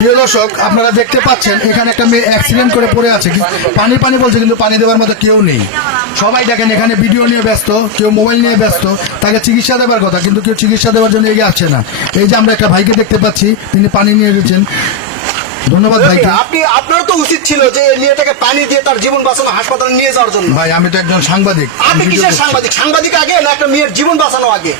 প্রিয় দর্শক আপনারা দেখতে পাচ্ছেন এখানে একটা মেয়ে অ্যাক্সিডেন্ট করে পড়ে আছে। পানি পানি বলছে কিন্তু পানি দেওয়ার মতো কেউ নেই। সবাই দেখেন এখানে ভিডিও নিয়ে ব্যস্ত কেউ মোবাইল নিয়ে ব্যস্ত তাকে চিকিৎসা দেওয়ার কথা কিন্তু কেউ চিকিৎসা দেওয়ার জন্য এগিয়ে আসছে না। এই যে আমরা একটা ভাইকে দেখতে পাচ্ছি তিনি পানি নিয়ে এসেছেন। ধন্যবাদ ভাইকে। আপনি আপনার তো উচিত ছিল যে মেয়েটাকে পানি দিয়ে তার জীবন বাঁচানো হাসপাতালে নিয়ে যাওয়ার জন্য। ভাই আমি তো একজন সাংবাদিক। আপনি কিসের সাংবাদিক? সাংবাদিক আগে না একটা মেয়ের জীবন বাঁচানো আগে?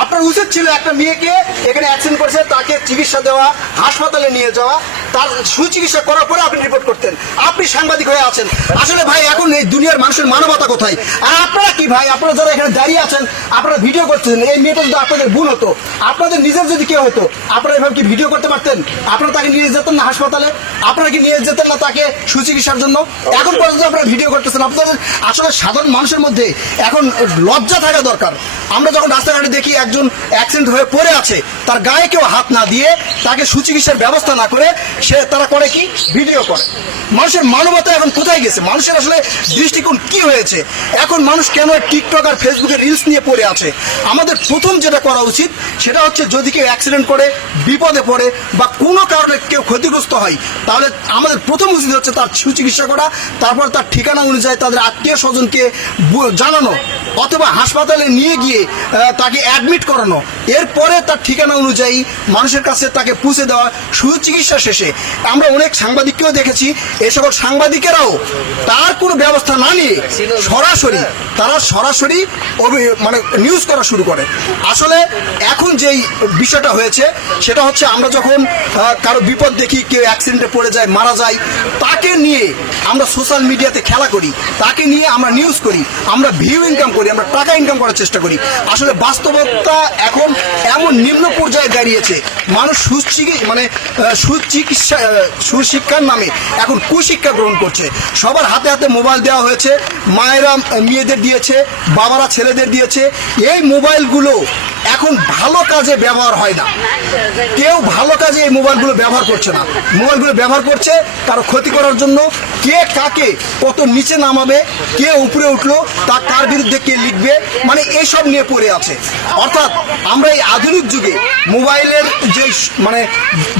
আপনার উচিত ছিল একটা মেয়েকে এখানে অ্যাক্সিডেন্ট করেছে তাকে চিকিৎসা দেওয়া হাসপাতালে নিয়ে যাওয়া। তার সুচিকিৎসা করার পরে আপনি রিপোর্ট করতেন। আপনি সাংবাদিক হয়ে আছেন। আসলে ভাই, এখন এই দুনিয়ার মানুষের মানবতা কোথায়? আর আপনারা কি ভাই? আপনারা যারা এখানে দাঁড়িয়ে আছেন, আপনারা ভিডিও করতেছেন। এই মেয়েটা যদি আপনাদের ভুল হতো, আপনাদের নিজের যদি কেউ হতো, আপনারা এভাবে কি ভিডিও করতে পারতেন? আপনারা তাকে নিয়ে যেতেন না হাসপাতালে? আপনারা কি নিয়ে যেতেন না তাকে সুচিকিৎসার জন্য? এখন পর্যন্ত আপনারা ভিডিও করতেছেন। আপনাদের আসলে সাধারণ মানুষের মধ্যে এখন লজ্জা থাকা দরকার। আমরা যখন রাস্তাঘাটে দেখি একজন অ্যাক্সিডেন্ট হয়ে পড়ে আছে তার গায়ে কেউ হাত না দিয়ে তাকে সুচিকিৎসার ব্যবস্থা না করে সে তারা করে কি? ভিডিও করে। মানুষের মানবতা এখন কোথায় গেছে? মানুষের আসলে দৃষ্টিকোণ কি হয়েছে? এখন মানুষ কেন টিকটক আর ফেসবুকে রিলস নিয়ে পড়ে আছে? আমাদের প্রথম যেটা করা উচিত, সেটা হচ্ছে যদি কেউ অ্যাক্সিডেন্ট করে, বিপদে পড়ে বা কোনো কারণে কেউ ক্ষতিগ্রস্ত হয়, তাহলে আমাদের প্রথম উচিত হচ্ছে তার সুচিকিৎসা করা, তারপর তার ঠিকানা অনুযায়ী তাদের আত্মীয় স্বজনকে জানানো, অথবা হাসপাতালে নিয়ে গিয়ে তাকে অ্যাডমিট করানো। এরপরে তার ঠিকানা অনুযায়ী মানুষের কাছে তাকে পৌঁছে দেওয়া সুচিকিৎসা শেষে। আমরা অনেক সাংবাদিককেও দেখেছি এই সকল সাংবাদিকেরাও তার কোনো ব্যবস্থা না নিয়ে সরাসরি, তারা সরাসরি মানে নিউজ করা শুরু করে। আসলে এখন যেই বিষয়টা হয়েছে, সেটা হচ্ছে আমরা যখন কারও বিপদ দেখি, কেউ অ্যাক্সিডেন্টে পড়ে যায়, মারা যায়, তাকে নিয়ে আমরা সোশ্যাল মিডিয়াতে খেলা করি, তাকে নিয়ে আমরা নিউজ করি, আমরা ভিউ ইনকাম করি, আমরা টাকা ইনকাম করার চেষ্টা করি। আসলে বাস্তবতা এখন এমন নিম্ন পর্যায়ে দাঁড়িয়েছে। মানুষ সুচিকি মানে সুচিকিৎসা সুশিক্ষার নামে এখন কুশিক্ষা গ্রহণ করছে। সবার হাতে হাতে মোবাইল দেওয়া হয়েছে। মায়েরা মেয়েদের দিয়েছে, বাবারা ছেলেদের দিয়েছে। এই মোবাইলগুলো এখন ভালো কাজে ব্যবহার হয় না। কেউ ভালো কাজে এই মোবাইলগুলো ব্যবহার করছে না। মোবাইলগুলো ব্যবহার করছে কারও ক্ষতি করার জন্য। কে কাকে কত নিচে নামাবে, কে উপরে উঠল, তা কার বিরুদ্ধে কে লিখবে মানে এসব নিয়ে পড়ে আছে। অর্থাৎ আমরা এই আধুনিক যুগে মোবাইলের যে মানে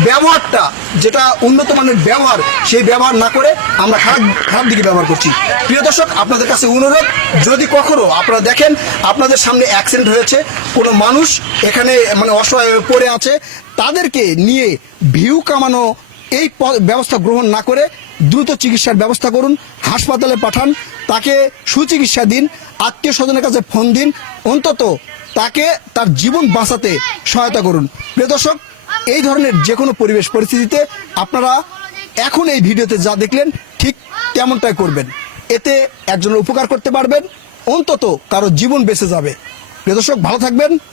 ব্যবহারটা, যেটা উন্নত মানের ব্যবহার, সেই ব্যবহার না করে আমরা খারাপ খারাপ দিকে ব্যবহার করছি। প্রিয় দর্শক, আপনাদের কাছে অনুরোধ, যদি কখনো আপনারা দেখেন আপনাদের সামনে অ্যাক্সিডেন্ট হয়েছে, কোনো মানুষ এখানে মানে অসহায় হয়ে পড়ে আছে, তাদেরকে নিয়ে ভিউ কামানো এই ব্যবস্থা গ্রহণ না করে দ্রুত চিকিৎসার ব্যবস্থা করুন, হাসপাতালে পাঠান, তাকে সুচিকিৎসা দিন আত্মীয় স্বজনের কাছে ফোন দিন, অন্তত তাকে তার জীবন বাঁচাতে সহায়তা করুন। প্রিয় দর্শক, এই ধরনের যে কোনো পরিবেশ পরিস্থিতিতে আপনারা এখন এই ভিডিওতে যা দেখলেন, ঠিক তেমনটাই করবেন। এতে একজনের উপকার করতে পারবেন, অন্তত কারও জীবন বেঁচে যাবে। প্রিয় দর্শক, ভালো থাকবেন।